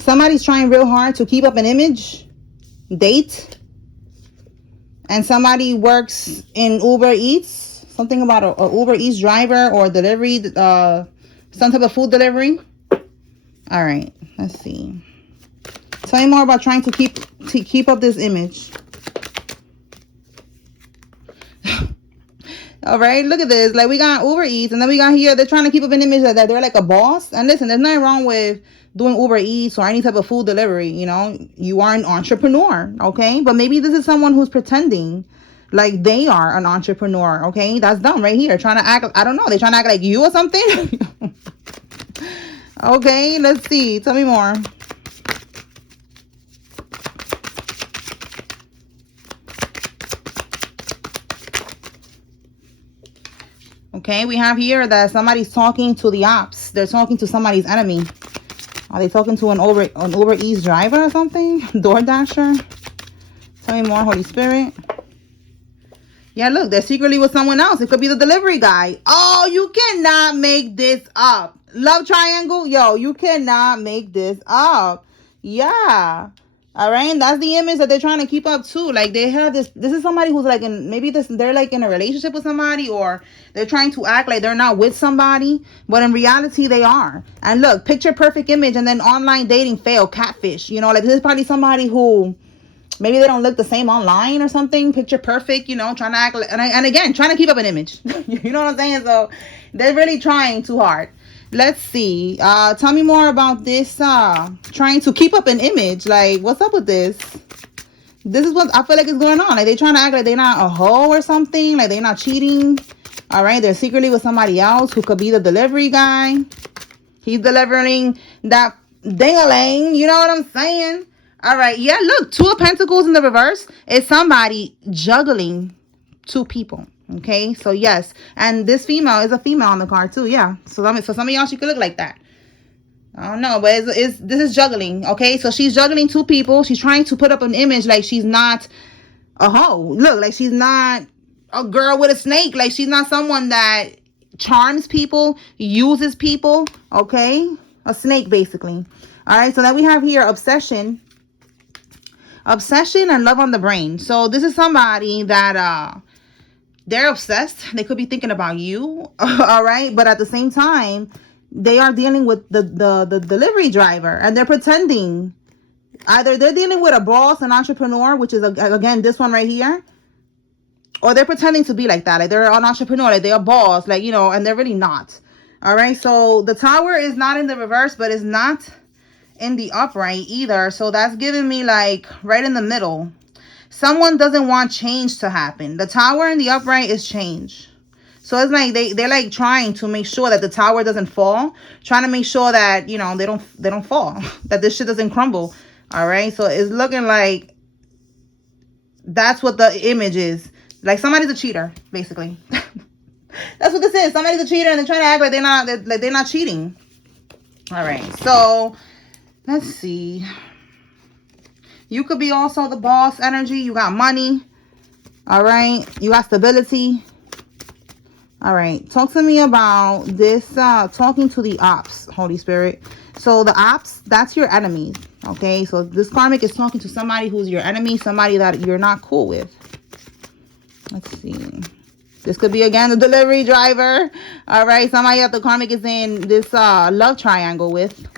Somebody's trying real hard to keep up an image, date, and somebody works in Uber Eats. Something about a Uber Eats driver or delivery, some type of food delivery. All right, let's see. Tell me more about trying to keep up this image. All right, look at this. Like, we got Uber Eats, and then we got here, they're trying to keep up an image that they're like a boss. And listen, there's nothing wrong with doing Uber Eats or any type of food delivery. You know, you are an entrepreneur, okay? But maybe this is someone who's pretending like they are an entrepreneur, okay? That's dumb right here. Trying to act, I don't know, they're trying to act like you or something. Okay, let's see. Tell me more. Okay, we have here that somebody's talking to the ops. They're talking to somebody's enemy. Are they talking to an Uber Eats driver or something? DoorDasher? Tell me more, Holy Spirit. Yeah, look, they're secretly with someone else. It could be the delivery guy. Oh, you cannot make this up. Love triangle? Yo, you cannot make this up. Yeah. All right, and that's the image that they're trying to keep up too. Like, they have this is somebody who's like in, maybe they're like in a relationship with somebody, or they're trying to act like they're not with somebody, but in reality they are. And look, picture perfect image, and then online dating fail, catfish. You know, like, this is probably somebody who maybe they don't look the same online or something. Picture perfect, you know, trying to act like, and again, trying to keep up an image. You know what I'm saying? So they're really trying too hard. Let's see. Tell me more about this trying to keep up an image. Like, what's up with this? This is what I feel like is going on. Like, they're trying to act like they're not a hoe or something. Like, they're not cheating. All right, they're secretly with somebody else who could be the delivery guy. He's delivering that ding-a-ling. You know what I'm saying? All right, yeah, look, Two of Pentacles in the reverse is somebody juggling two people. Okay, so yes, and this female is a female on the card too. Yeah, so some of y'all, she could look like that. I don't know, but this is juggling. Okay, so she's juggling two people. She's trying to put up an image like she's not a hoe. Look, like she's not a girl with a snake. Like, she's not someone that charms people, uses people. Okay, a snake basically. All right, so then we have here obsession and love on the brain. So this is somebody that they're obsessed. They could be thinking about you. All right, but at the same time, they are dealing with the delivery driver, and they're pretending. Either they're dealing with a boss, an entrepreneur, which is again this one right here, or they're pretending to be like that, like they're an entrepreneur, like they're a boss, like, you know, and they're really not. All right, so the Tower is not in the reverse, but it's not in the upright either. So that's giving me like right in the middle. Someone doesn't want change to happen. The Tower in the upright is change. So it's like they're like trying to make sure that the Tower doesn't fall, trying to make sure that, you know, they don't fall, that this shit doesn't crumble. All right, so it's looking like that's what the image is. Like, somebody's a cheater, basically. That's what this is. Somebody's a cheater, and they're trying to act like they're not cheating. All right, so let's see. You could be also the boss energy. You got money. All right, you got stability. All right, talk to me about this talking to the ops, Holy Spirit. So the ops, that's your enemy. Okay, so this karmic is talking to somebody who's your enemy, somebody that you're not cool with. Let's see. This could be, again, the delivery driver. All right, somebody that the karmic is in this love triangle with.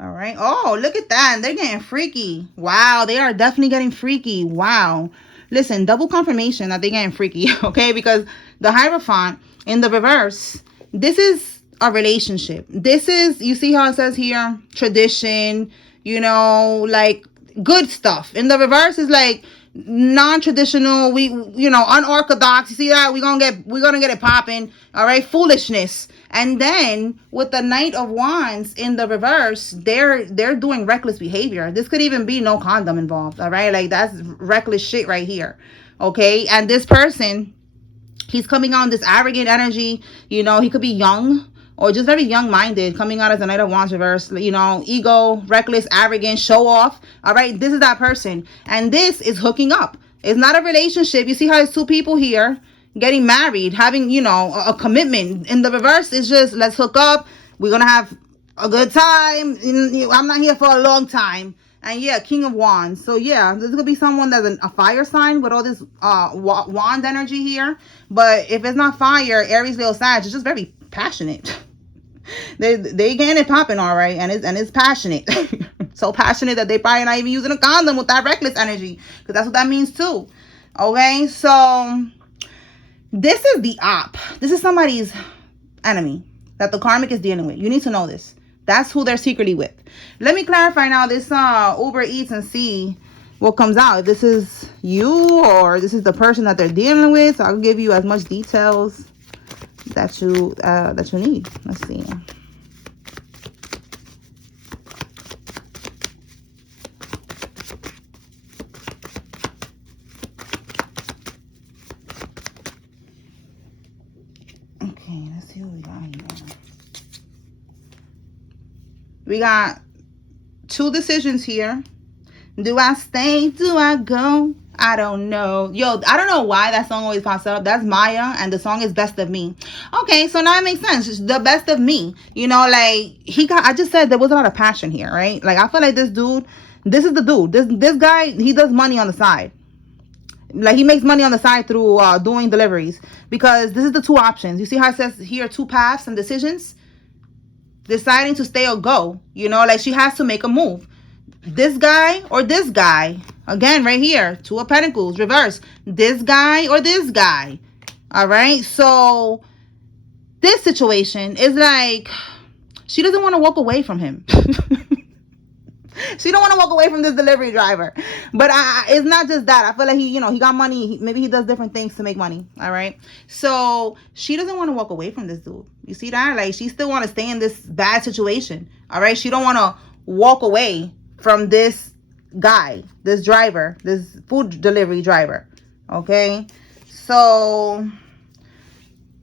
All right. Oh, look at that. They're getting freaky. Wow, they are definitely getting freaky. Wow. Listen, double confirmation that they're getting freaky, okay? Because the Hierophant in the reverse, this is a relationship. This is, you see how it says here, tradition, you know, like good stuff. In the reverse is like non-traditional, unorthodox. You see that? We're gonna get it popping. All right, foolishness. And then with the Knight of Wands in the reverse, they're doing reckless behavior. This could even be no condom involved. All right, like that's reckless shit right here. Okay, and this person, he's coming on this arrogant energy. You know, he could be young or just very young-minded, coming out as a Knight of Wands reverse, you know, ego, reckless, arrogant, show off. All right, this is that person. And this is hooking up. It's not a relationship. You see how it's two people here getting married, having, you know, a commitment. In the reverse, it's just, let's hook up. We're going to have a good time. I'm not here for a long time. And yeah, King of Wands. So yeah, this could be someone that's a fire sign with all this wand energy here. But if it's not fire, Aries, Leo, Sag, it's just very passionate. they getting it popping, all right, and it's passionate. So passionate that they probably not even using a condom with that reckless energy, because that's what that means too. Okay, so this is the op. This is somebody's enemy that the karmic is dealing with. You need to know this. That's who they're secretly with. Let me clarify now this Uber Eats and see what comes out. If this is you or this is the person that they're dealing with. So I'll give you as much details that you need. Let's see. Okay, let's see what we got here. We got two decisions here. Do I stay? Do I go? I don't know. Yo, I don't know why that song always pops up. That's Maya, and the song is Best of Me. Okay, so now it makes sense. It's the best of me. You know, like, I just said there was a lot of passion here, right? Like, I feel like this dude, this is the dude. This guy, he does money on the side. Like, he makes money on the side through doing deliveries. Because this is the two options. You see how it says here, two paths and decisions? Deciding to stay or go. You know, like, she has to make a move. This guy or this guy. Again, right here, Two of Pentacles, reverse. This guy or this guy. All right. So this situation is like, she doesn't want to walk away from him. She don't want to walk away from this delivery driver. But it's not just that. I feel like he got money. Maybe he does different things to make money. All right. So she doesn't want to walk away from this dude. You see that? Like, she still want to stay in this bad situation. All right. She don't want to walk away from this guy, this driver, this food delivery driver. Okay. So,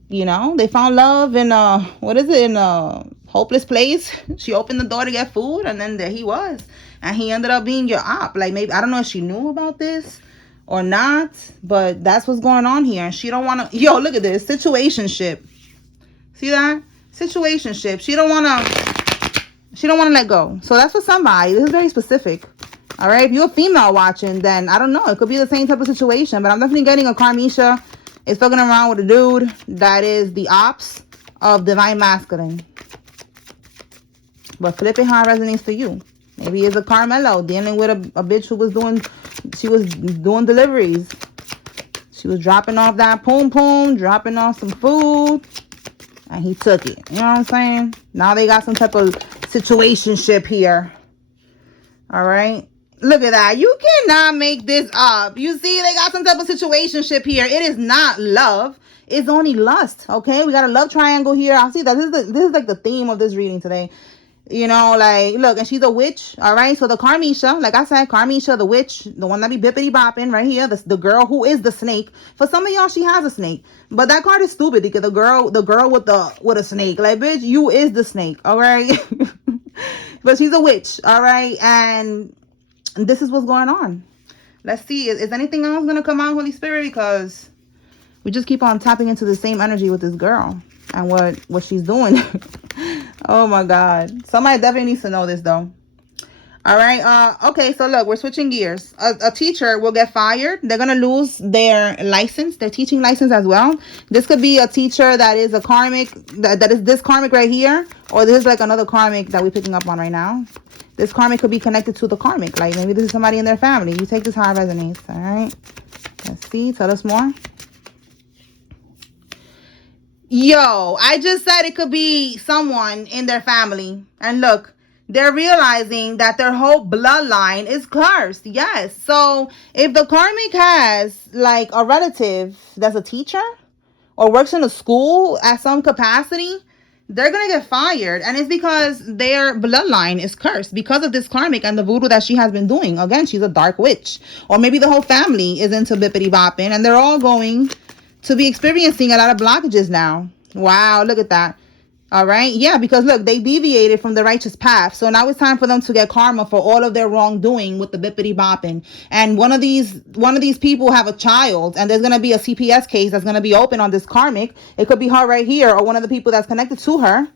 they found love in in a hopeless place. She opened the door to get food, and then there he was, and he ended up being your op. Like, maybe, I don't know if she knew about this or not, but that's what's going on here. And she don't want to, look at this situationship. See that? Situationship. She don't want to let go. So that's for somebody. This is very specific. All right. If you're a female watching, then I don't know. It could be the same type of situation, but I'm definitely getting a Karmisha is fucking around with a dude that is the ops of Divine Masculine. But flip it how it resonates for you. Maybe it's a Carmelo dealing with a bitch who was doing deliveries. She was dropping off that poom, dropping off some food, and he took it. You know what I'm saying? Now they got some type of situationship here. All right. Look at that. You cannot make this up. You see, they got some type of situationship here. It is not love. It's only lust. Okay. We got a love triangle here. I see that this is like the theme of this reading today. Like, look, and she's a witch. All right. So the Karmisha, like I said, Karmisha, the witch, the one that be bippity bopping right here, the girl who is the snake. For some of y'all, she has a snake, but that card is stupid because the girl with a snake, like, bitch, you is the snake. All right. But she's a witch. All right. And this is what's going on. Let's see. Is anything else going to come out, Holy Spirit? Because we just keep on tapping into the same energy with this girl and what she's doing. Oh my God. Somebody definitely needs to know this though. All right. Okay. So look, we're switching gears. A teacher will get fired. They're going to lose their license, their teaching license as well. This could be a teacher that is a karmic, that is this karmic right here. Or this is like another karmic that we're picking up on right now. This karmic could be connected to the karmic. Like, maybe this is somebody in their family. You take this how it resonates. All right. Let's see. Tell us more. Yo, I just said it could be someone in their family. And look, they're realizing that their whole bloodline is cursed. Yes. So if the karmic has like a relative that's a teacher or works in a school at some capacity, they're going to get fired. And it's because their bloodline is cursed because of this karmic and the voodoo that she has been doing. Again, she's a dark witch. Or maybe the whole family is into bippity bopping and they're all going to be experiencing a lot of blockages now. Wow, look at that. All right. Yeah, because look, they deviated from the righteous path. So now it's time for them to get karma for all of their wrongdoing with the bippity bopping. And one of these people have a child, and there's going to be a CPS case that's going to be open on this karmic. It could be her right here or one of the people that's connected to her.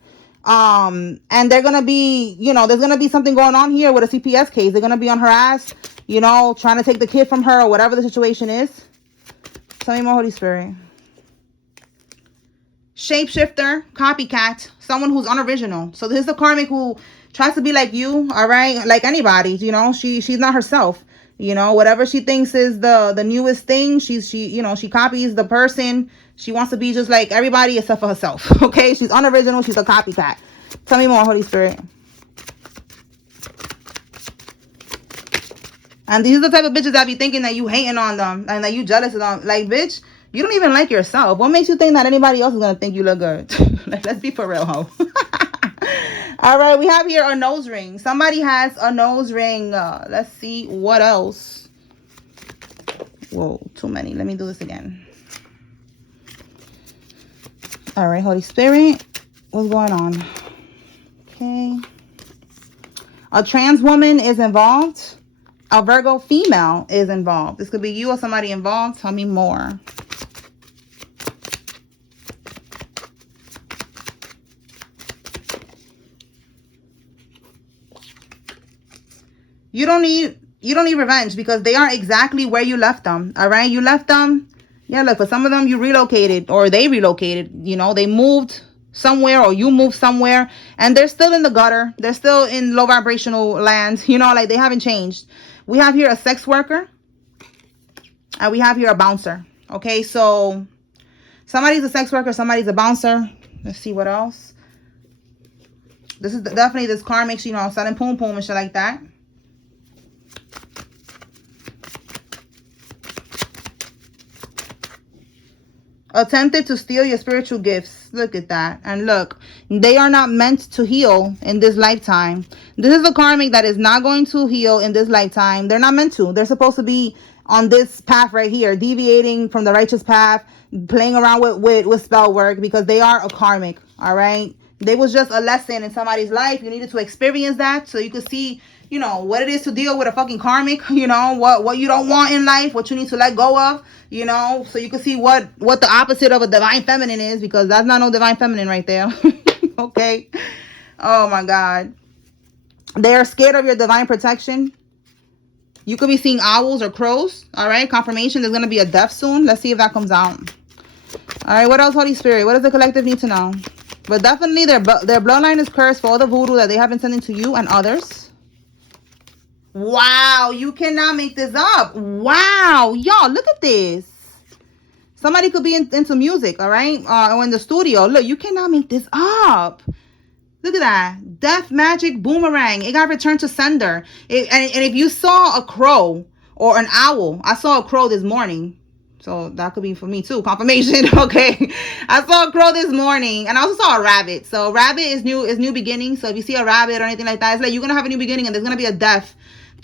And they're gonna be, you know, there's gonna be something going on here with a CPS case. They're gonna be on her ass, you know, trying to take the kid from her or whatever the situation is. Tell me more, Holy Spirit. Shapeshifter, copycat, someone who's unoriginal. So this is the karmic who tries to be like you, all right? Like anybody, you know, she's not herself. You know, whatever she thinks is the newest thing, she you know, she copies the person. She wants to be just like everybody except for herself. Okay? She's unoriginal, she's a copycat. Tell me more, Holy Spirit. And these are the type of bitches that be thinking that you hating on them and that you jealous of them. Like, bitch, you don't even like yourself. What makes you think that anybody else is going to think you look good? Like, let's be for real, ho. All right, we have here a nose ring. Somebody has a nose ring. Let's see what else. Whoa, too many. Let me do this again. All right, Holy Spirit, what's going on? Okay. A trans woman is involved. A Virgo female is involved. This could be you or somebody involved. Tell me more. You don't need revenge because they are exactly where you left them. All right, you left them. Yeah, look, for some of them you relocated or they relocated. You know, they moved somewhere or you moved somewhere and they're still in the gutter. They're still in low vibrational land. You know, like they haven't changed. We have here a sex worker and we have here a bouncer. Okay, so somebody's a sex worker, somebody's a bouncer. Let's see what else. This is definitely this karmic, you know, selling poom poom and shit like that. Attempted to steal your spiritual gifts. Look at that. And look, they are not meant to heal in this lifetime. This is a karmic that is not going to heal in this lifetime. They're not meant to. They're supposed to be on this path right here, deviating from the righteous path, playing around with spell work because they are a karmic. All right. They was just a lesson in somebody's life. You needed to experience that so you could see, you know, what it is to deal with a fucking karmic, you know, what you don't want in life, what you need to let go of, you know, so you can see what the opposite of a divine feminine is, because that's not no divine feminine right there. Okay. Oh my God. They are scared of your divine protection. You could be seeing owls or crows. All right. Confirmation. There's going to be a death soon. Let's see if that comes out. All right. What else, Holy Spirit? What does the collective need to know? But definitely their bloodline is cursed for all the voodoo that they have been sending to you and others. Wow, you cannot make this up. Wow, y'all, look at this. Somebody could be into music, all right? Or in the studio. Look, you cannot make this up. Look at that. Death magic boomerang. It got returned to sender. And if you saw a crow or an owl, I saw a crow this morning. So that could be for me too. Confirmation. Okay. I saw a crow this morning and I also saw a rabbit. So rabbit is new beginning. So if you see a rabbit or anything like that, it's like you're going to have a new beginning and there's going to be a death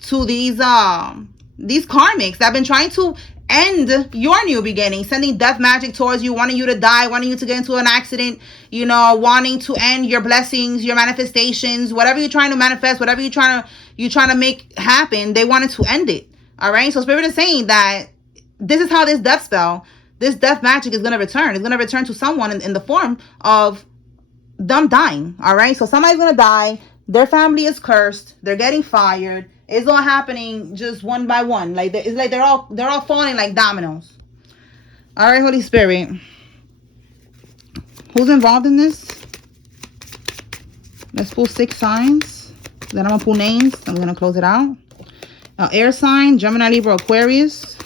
to these karmics that have been trying to end your new beginning, sending death magic towards you, wanting you to die, wanting you to get into an accident, you know, wanting to end your blessings, your manifestations, whatever you're trying to manifest, whatever you're trying to make happen, they wanted to end it. All right. So Spirit is saying that this is how this death magic is going to return. It's going to return to someone in the form of them dying. All right. So somebody's going to die. Their family is cursed. They're getting fired. It's all happening just one by one. Like it's like they're all falling like dominoes. All right, Holy Spirit. Who's involved in this? Let's pull 6 signs. Then I'm going to pull names. I'm going to close it out. Air sign, Gemini, Libra, Aquarius.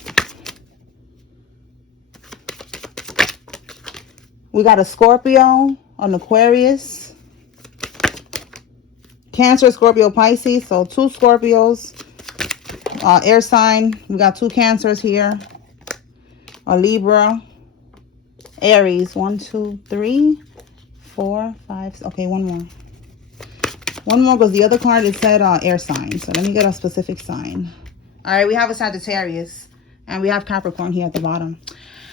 We got a Scorpio, an Aquarius, Cancer, Scorpio, Pisces. So 2 Scorpios. Air sign. We got 2 Cancers here. A Libra. Aries. 1, 2, 3, 4, 5. Okay, one more. One more because the other card it said air sign. So let me get a specific sign. All right, we have a Sagittarius. And we have Capricorn here at the bottom.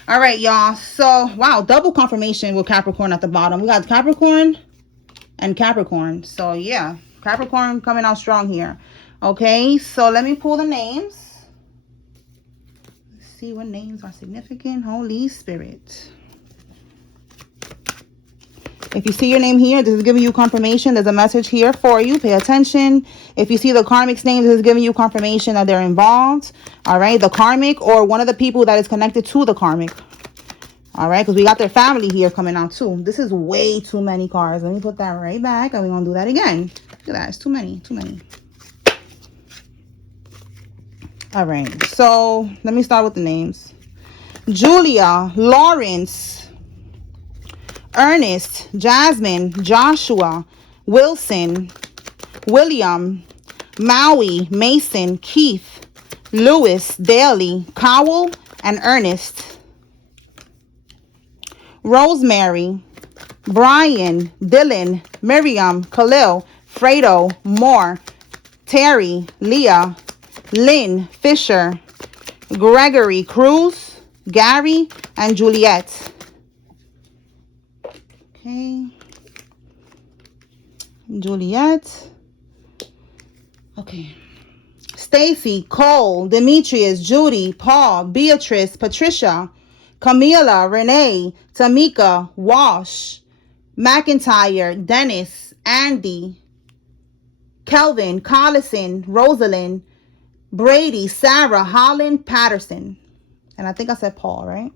All right, y'all. So, wow, double confirmation with Capricorn at the bottom. We got Capricorn and Capricorn. So, yeah, Capricorn coming out strong here. Okay, so let me pull the names. Let's see what names are significant. Holy Spirit. If you see your name here, this is giving you confirmation. There's a message here for you. Pay attention. If you see the karmic's name, this is giving you confirmation that they're involved. All right. The karmic or one of the people that is connected to the karmic. All right. Because we got their family here coming out too. This is way too many cards. Let me put that right back. And we're going to do that again. Look at that. It's too many. Too many. All right. So let me start with the names. Julia, Lawrence, Ernest, Jasmine, Joshua, Wilson, William, Maui, Mason, Keith, Lewis, Daly, Cowell, and Ernest. Rosemary, Brian, Dylan, Miriam, Khalil, Fredo, Moore, Terry, Leah, Lynn, Fisher, Gregory, Cruz, Gary, and Juliet. Okay. Juliet. Okay. Stacy, Cole, Demetrius, Judy, Paul, Beatrice, Patricia, Camila, Renee, Tamika, Walsh, McIntyre, Dennis, Andy, Kelvin, Collison, Rosalind, Brady, Sarah, Holland, Patterson. And I think I said Paul, right?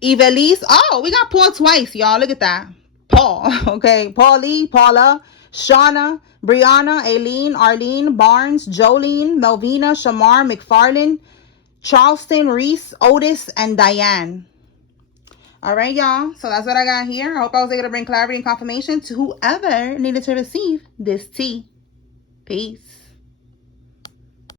Evelise. Oh, we got Paul twice, y'all. Look at that. Paul. Okay. Paulie, Paula, Shauna, Brianna, Aileen, Arlene, Barnes, Jolene, Melvina, Shamar, McFarlane, Charleston, Reese, Otis, and Diane. All right, y'all. So that's what I got here. I hope I was able to bring clarity and confirmation to whoever needed to receive this tea. Peace.